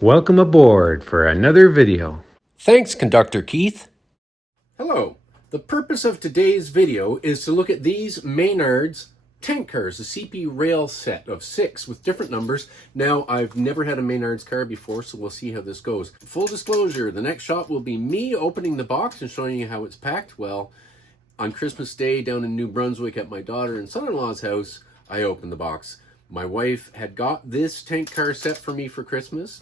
Welcome aboard for another video. Thanks, Conductor Keith. Hello. The purpose of today's video is to look at these Menards tank cars, a CP rail set of 6 with different numbers. Now, I've never had a Menards car before, so we'll see how this goes. Full disclosure, the next shot will be me opening the box and showing you how it's packed. Well, on Christmas Day down in New Brunswick at my daughter and son-in-law's house, I opened the box. My wife had got this tank car set for me for Christmas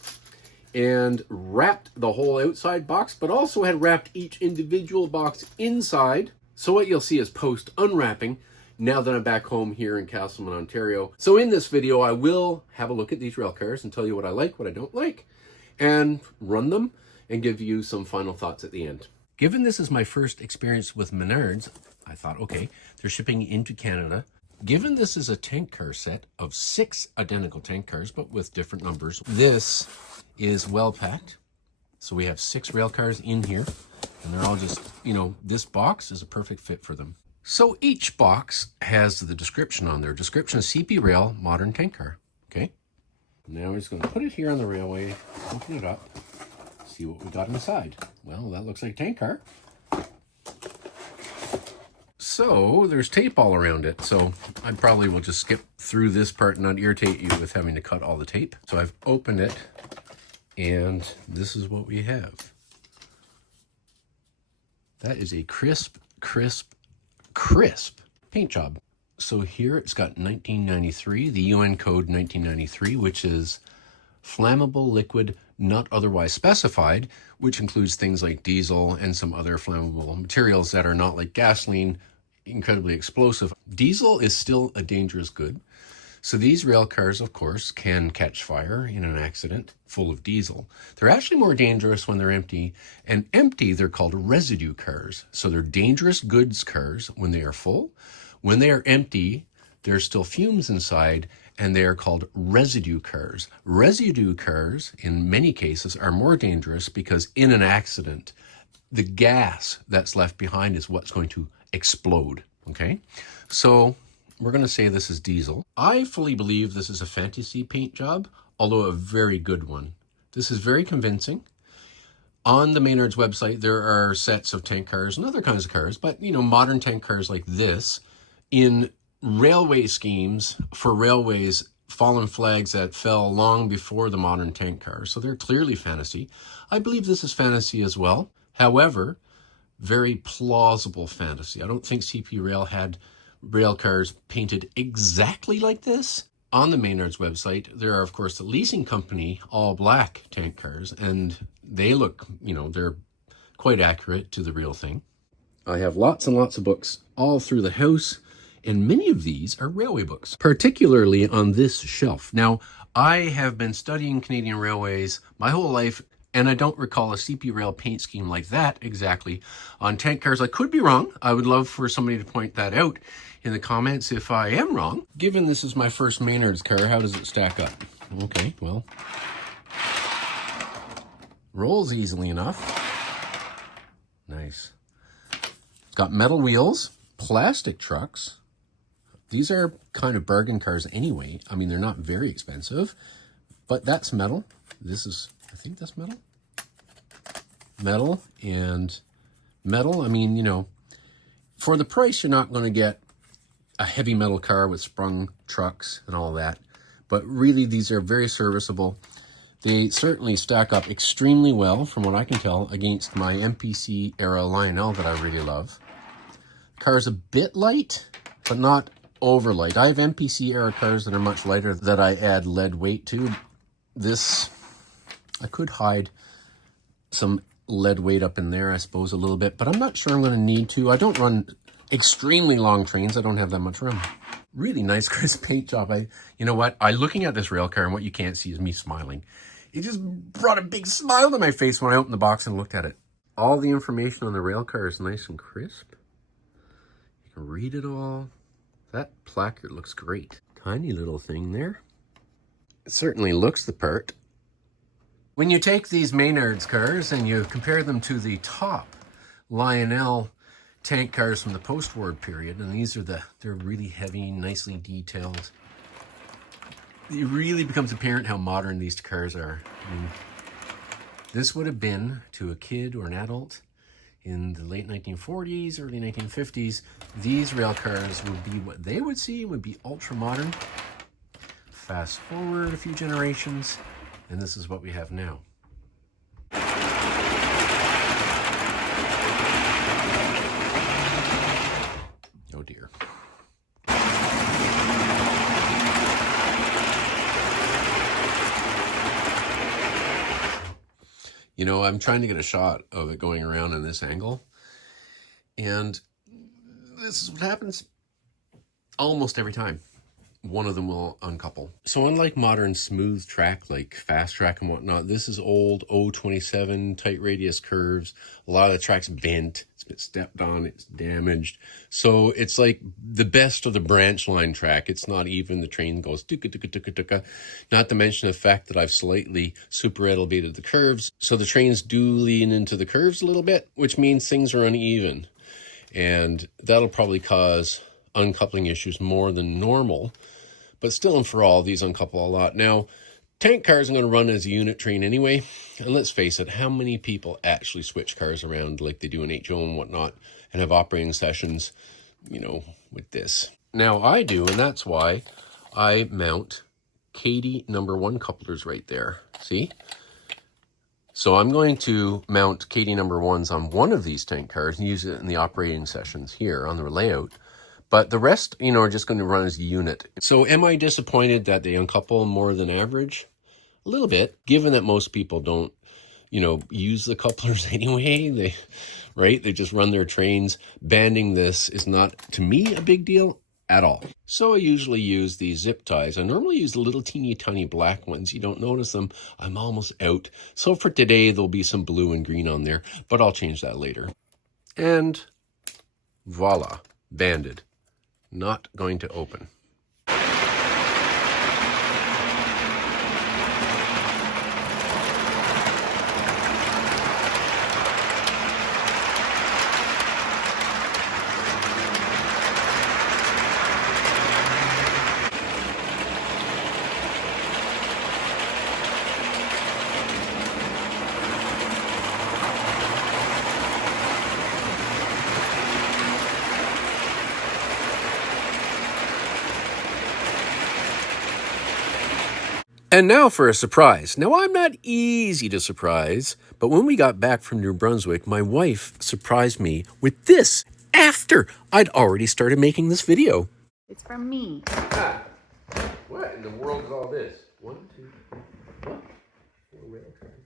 and wrapped the whole outside box, but also had wrapped each individual box inside. So what you'll see is post unwrapping now that I'm back home here in Castleman, Ontario. So in this video, I will have a look at these rail cars and tell you what I like, what I don't like, and run them and give you some final thoughts at the end. Given this is my first experience with Menards, I thought, okay, they're shipping into Canada. Given this is a tank car set of 6 identical tank cars, but with different numbers, this is well packed. So we have 6 rail cars in here, and they're all just, this box is a perfect fit for them. So each box has the description on there. Description is CP Rail Modern Tank Car. Okay. Now we're just going to put it here on the railway, open it up, see what we got inside. Well, that looks like a tank car. So there's tape all around it. So I probably will just skip through this part and not irritate you with having to cut all the tape. So I've opened it, and this is what we have. That is a crisp paint job. So here it's got 1993, the UN code 1993, which is flammable liquid not otherwise specified, which includes things like diesel and some other flammable materials that are not like gasoline, incredibly explosive. Diesel is still a dangerous good. So these rail cars, of course, can catch fire in an accident full of diesel. They're actually more dangerous when they're empty. And empty, they're called residue cars. So they're dangerous goods cars when they are full. When they are empty, there's still fumes inside, and they are called residue cars. Residue cars, in many cases, are more dangerous because in an accident, the gas that's left behind is what's going to explode, okay? So we're going to say this is diesel. I fully believe this is a fantasy paint job, although a very good one. This is very convincing. On the Menards website, there are sets of tank cars and other kinds of cars, but, modern tank cars like this in railway schemes for railways, fallen flags that fell long before the modern tank cars. So they're clearly fantasy. I believe this is fantasy as well. However, very plausible fantasy. I don't think CP Rail had rail cars painted exactly like this. On the Menards website, there are, of course, the leasing company all black tank cars, and they look, they're quite accurate to the real thing. I have lots and lots of books all through the house, and many of these are railway books, particularly on this shelf. Now, I have been studying Canadian railways my whole life, and I don't recall a CP Rail paint scheme like that exactly on tank cars. I could be wrong. I would love for somebody to point that out in the comments if I am wrong. Given this is my first Menards car, how does it stack up? Okay, well, rolls easily enough. Nice. It's got metal wheels, plastic trucks. These are kind of bargain cars anyway. I mean, they're not very expensive, but that's metal. This is, I think that's metal. Metal and metal. I mean, for the price, you're not going to get a heavy metal car with sprung trucks and all that. But really, these are very serviceable. They certainly stack up extremely well, from what I can tell, against my MPC era Lionel that I really love. Car's a bit light, but not over light. I have MPC era cars that are much lighter that I add lead weight to. This, I could hide some lead weight up in there, I suppose, a little bit, but I'm not sure I'm going to need to. I don't run extremely long trains. I don't have that much room. Really nice crisp paint job. You know what? Looking at this rail car, and what you can't see is me smiling. It just brought a big smile to my face when I opened the box and looked at it. All the information on the rail car is nice and crisp. You can read it all. That placard looks great. Tiny little thing there. It certainly looks the part. When you take these Menards cars and you compare them to the top Lionel tank cars from the post-war period, and these are they're really heavy, nicely detailed. it really becomes apparent how modern these cars are. I mean, this would have been, to a kid or an adult in the late 1940s, early 1950s, these rail cars would be what they would see would be ultra modern. Fast forward a few generations, and this is what we have now. Oh dear. You know, I'm trying to get a shot of it going around in this angle, and this is what happens almost every time. One of them will uncouple. So unlike modern smooth track, like fast track and whatnot, this is old O27 tight radius curves. A lot of the track's bent, it's been stepped on, it's damaged. So it's like the best of the branch line track. It's not even, the train goes tuka tuka tuka tuka. Not to mention the fact that I've slightly super elevated the curves. So the trains do lean into the curves a little bit, which means things are uneven. And that'll probably cause uncoupling issues more than normal, but still and for all, these uncouple a lot. Now, tank cars are going to run as a unit train anyway, and let's face it, how many people actually switch cars around like they do in HO and whatnot and have operating sessions, you know, with this? Now, I do, and that's why I mount Kadee #1 couplers right there. See? So I'm going to mount Kadee #1s on one of these tank cars and use it in the operating sessions here on the layout. But the rest, you know, are just going to run as a unit. So am I disappointed that they uncouple more than average? A little bit, given that most people don't, you know, use the couplers anyway. They just run their trains. Banding this is not, to me, a big deal at all. So I usually use these zip ties. I normally use the little teeny tiny black ones. You don't notice them. I'm almost out. So for today, there'll be some blue and green on there, but I'll change that later. And voila, banded. Not going to open. And now for a surprise. Now, I'm not easy to surprise, but when we got back from New Brunswick, my wife surprised me with this after I'd already started making this video. It's from me. Ah, what in the world is all this? 1, 2, 3, what? 4 rail cars.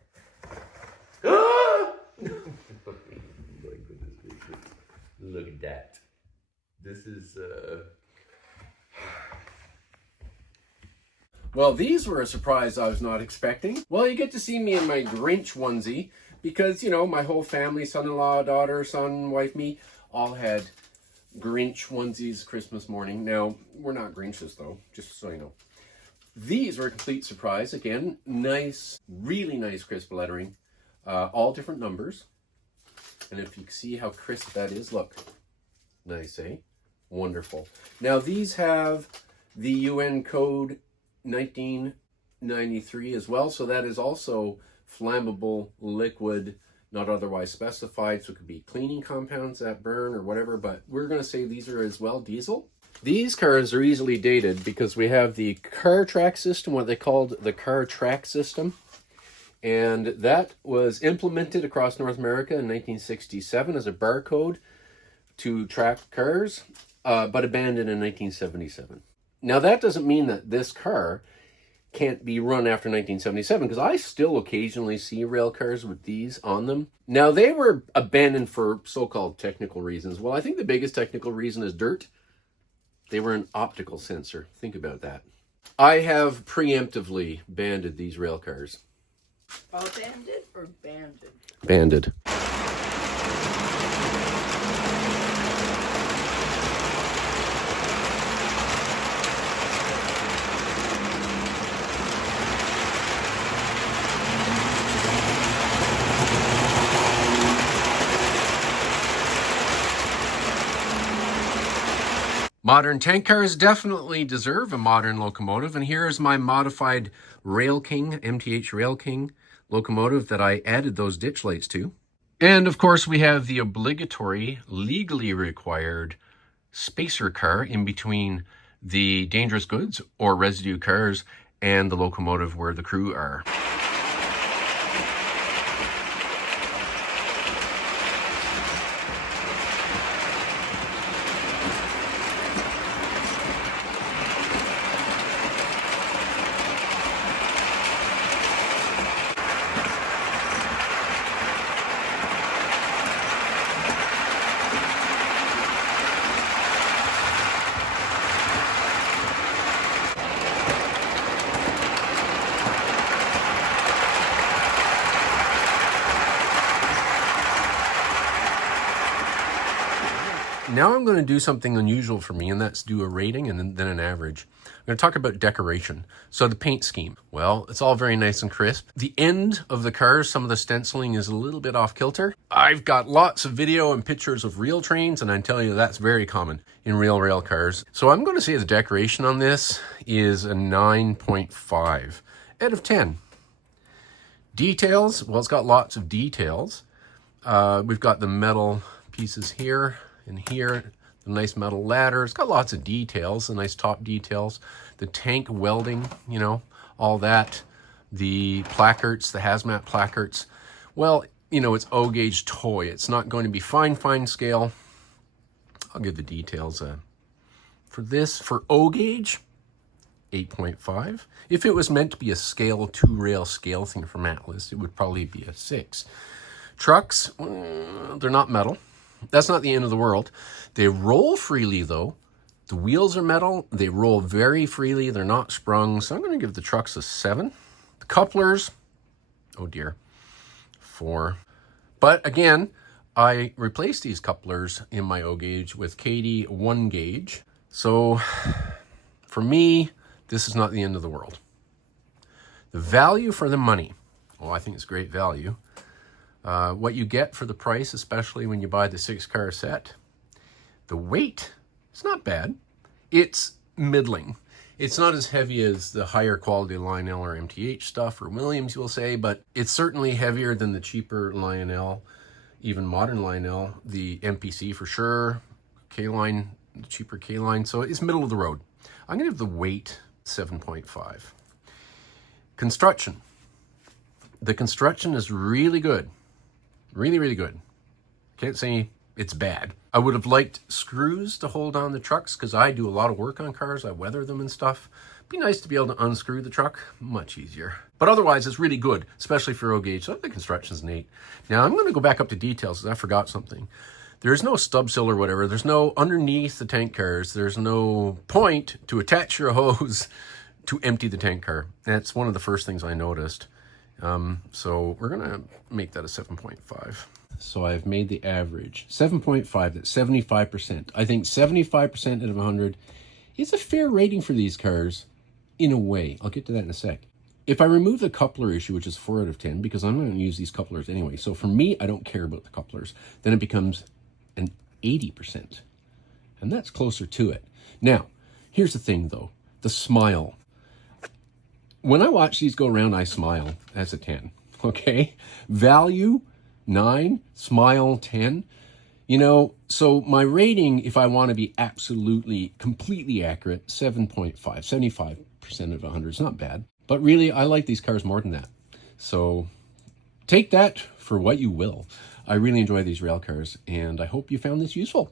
Ah! My goodness gracious. Look at that. This is, Well, these were a surprise I was not expecting. Well, you get to see me in my Grinch onesie because, you know, my whole family, son-in-law, daughter, son, wife, me, all had Grinch onesies Christmas morning. Now, we're not Grinches, though, just so you know. These were a complete surprise. Again, nice, really nice crisp lettering. All different numbers. And if you see how crisp that is, look. Nice, eh? Wonderful. Now, these have the UN code 1993 as well, so that is also flammable liquid, not otherwise specified, so it could be cleaning compounds that burn or whatever, but we're going to say these are as well diesel. These cars are easily dated because we have the car track system, what they called the car track system, and that was implemented across North America in 1967 as a barcode to track cars, but abandoned in 1977. Now, that doesn't mean that this car can't be run after 1977, because I still occasionally see rail cars with these on them. Now, they were abandoned for so-called technical reasons. Well, I think the biggest technical reason is dirt. They were an optical sensor. Think about that. I have preemptively banded these rail cars. All banded or banded? Banded. Modern tank cars definitely deserve a modern locomotive, and here is my modified Rail King, MTH Rail King locomotive that I added those ditch lights to. And of course we have the obligatory, legally required spacer car in between the dangerous goods or residue cars and the locomotive where the crew are. Now I'm going to do something unusual for me, and that's do a rating and then an average. I'm going to talk about decoration. So the paint scheme, well, it's all very nice and crisp. The end of the cars, some of the stenciling is a little bit off kilter. I've got lots of video and pictures of real trains, and I tell you that's very common in real rail cars. So I'm going to say the decoration on this is a 9.5 out of 10. Details, well, it's got lots of details. We've got the metal pieces here and here, the nice metal ladder. It's got lots of details, the nice top details, the tank welding, you know, all that, the placards, the hazmat placards. Well, you know, it's O-gauge toy. It's not going to be fine scale. I'll give the details. For this, for O-gauge, 8.5. If it was meant to be a scale, 2-rail scale thing from Atlas, it would probably be a 6. Trucks, they're not metal. That's not the end of the world. They roll freely, though. The wheels are metal. They roll very freely. They're not sprung. So I'm going to give the trucks a 7. The couplers, oh dear, 4. But again, I replaced these couplers in my O-gauge with Kadee 1-gauge. So for me, this is not the end of the world. The value for the money. Oh, I think it's great value. What you get for the price, especially when you buy the 6-car set. The weight, it's not bad. It's middling. It's not as heavy as the higher quality Lionel or MTH stuff or Williams, you'll say, but it's certainly heavier than the cheaper Lionel, even modern Lionel, the MPC for sure, K-line, the cheaper K-line. So it's middle of the road. I'm going to give the weight 7.5. Construction. The construction is really good. Really good. Can't say it's bad. I would have liked screws to hold on the trucks because I do a lot of work on cars. I weather them and stuff. Be nice to be able to unscrew the truck. Much easier. But otherwise, it's really good, especially for O-gauge. So the construction's neat. Now, I'm going to go back up to details because I forgot something. There's no stub sill or whatever. There's no underneath the tank cars. There's no point to attach your hose to empty the tank car. That's one of the first things I noticed. So we're going to make that a 7.5. So I've made the average 7.5. That's 75%. I think 75% out of 100 is a fair rating for these cars in a way. I'll get to that in a sec. If I remove the coupler issue, which is 4 out of 10, because I'm going to use these couplers anyway. So for me, I don't care about the couplers. Then it becomes an 80%. And that's closer to it. Now, here's the thing though, the smile. When I watch these go around, I smile. That's a 10, okay? Value, 9, smile, 10. You know, so my rating, if I want to be absolutely, completely accurate, 7.5, 75% of 100 is not bad. But really, I like these cars more than that. So take that for what you will. I really enjoy these rail cars, and I hope you found this useful.